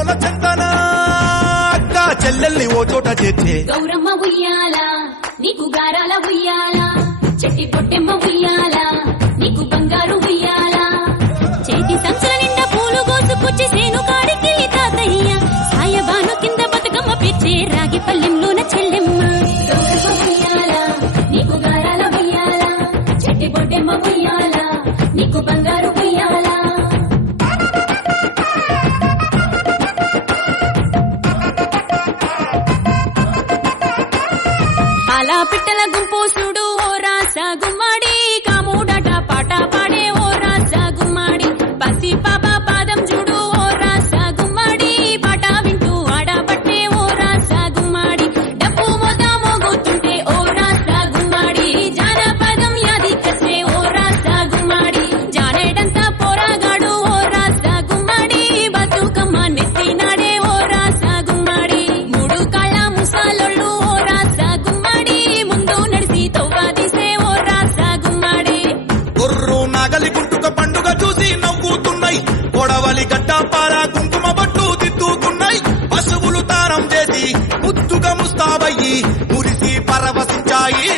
కన్నుల చెంతన అక్క చెల్లెల్ని ఓ చోట చేర్చే గౌరమ్మ ఉయ్యాల నీకు గారాల ఉయ్యాల చెట్టి పొట్టెమ్మ ఉయ్యాల నీకు బంగారు ఉయ్యాల చేతి సంచుల నిండా పూలు కోసుకొచ్చి సేను కాడికెళ్ళి తాతయ్య సాయబాను కింద బతుకమ్మ పిచ్చే రాగి పల్లెంలోన చెల్లెమ్మ గౌరమ్మ ఉయ్యాల నీకు గారాల ఉయ్యాల చెట్టి పొట్టెమ్మ ఉయ్యాల నీకు బంగారు ఉయ్యాల పాలా పిట్టల గుంపు చూడు ఓ రాస గుమ్మడి కాముడట పాట పాడే ఓ రాస గుమ్మడి పసి పాప పాదం చూడు ఓ రాస గుమ్మడి పాట వింటూ ఆడబట్టే ఓ రాస గుమ్మడి డప్పు మొద మోగుతుంటే ఓ రాస గుమ్మడి జానపదం యాది కసే ఓ రాస గుమ్మడి జానేడంతా పోరాగాడు ఓ రాస గుమ్మడి బతుకమ్మ నెత్తినాడే ఓ రాస గుమ్మడి మూడు కాళ్ళ ముసాలొళ్ళు ఓ రాస గుమ్మడి ముందు నడిసి తవ్వాదిసే ఓ రాస గుమ్మడి గొర్రు నాగలి గుంటుక పండుగ చూసి నవ్వుతున్నాయి కొడవలి గడ్డ పాల కుంకుమ బట్టు దిద్దుకున్నాయి పశువులు తారం చేసి ముద్దుగా ముస్తాబయ్యి మురిసి పరవశించాయి